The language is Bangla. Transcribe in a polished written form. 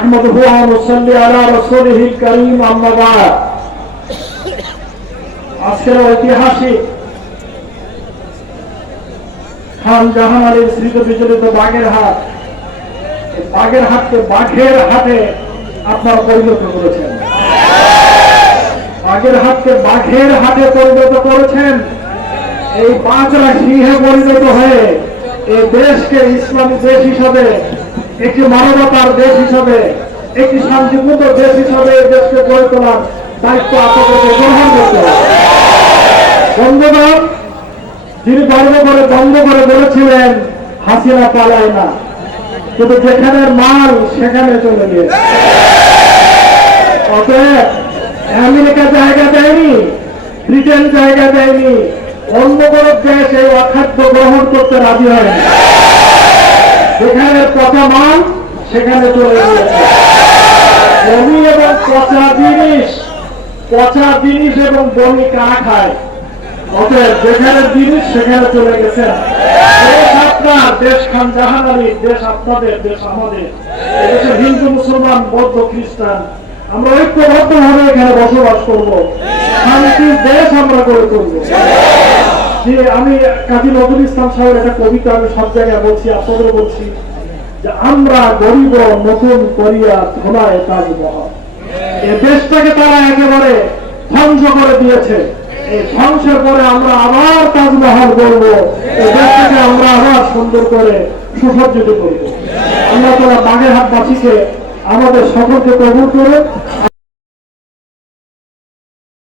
নাহমাদুহু ওয়া নুসাল্লি আলা রাসূলিহিল কারীম, আম্মা বা'দ। আজকের ঐতিহাসিক খান জাহান আলীর স্মৃত বিজড়িত বাগেরহাট, এই বাগেরহাটকে বাঘের হাটে আপনারা পরিণত করেছেন। বাগেরহাটকে বাঘের হাটে পরিণত করেছেন। এই বাঘরা সিংহে পরিণত হয়ে এই দেশকে ইসলামী দেশ হিসাবে, একটি মানবতার দেশ হিসাবে, একটি শান্তিপূর্ণ দেশ হিসাবে এই দেশকে গড়ে তোলার দায়িত্ব আপনাদেরকে গ্রহণ করতে হবে। বন্ধুগণ, যিনি গর্ব করে বন্ধ করে বলেছিলেন হাসিনা পালায় না, কিন্তু যেখানে মাল সেখানে চলে গিয়েছে। অতএব আমেরিকা জায়গা দেয়নি, ব্রিটেন জায়গা দেয়নি, অন্য কোন দেশ এই অখাদ্য গ্রহণ করতে রাজি হয়নি। যেখানে পচা মাল সেখানে চলে গিয়েছে। বমি এবং পচা জিনিস এবং বমি কারা খায়? অতএব যেখানে জিনিস সেখানে চলে গেছেন। দেশ আপনার, দেশ খান জাহান আলীর, দেশ আপনাদের, দেশ আমাদের। এদেশে হিন্দু, মুসলমান, বৌদ্ধ, খ্রিস্টান আমরা ঐক্যবদ্ধ ভাবে এখানে বসবাস করবো, শান্তির দেশ আমরা গড়ে তুলবো। যে আমি কাজী নজরুল ইসলাম সাহেবের একটা কবিতা আমি সব জায়গায় বলছি, আপনাদের বলছি যে আমরা গরিব নতুন করিয়া ধোলায় তাজমহল। এই দেশটাকে তারা একেবারে ধ্বংস করে দিয়েছে। এই ধ্বংসের পরে আমরা আবার তাজমহল করবো, এই দেশটাকে আমরা আবার সুন্দর করে সুসজ্জিত করবো। আল্লাহ তাআলা বাগেরহাটবাসীকে আমাদের সকলকে কবুল করে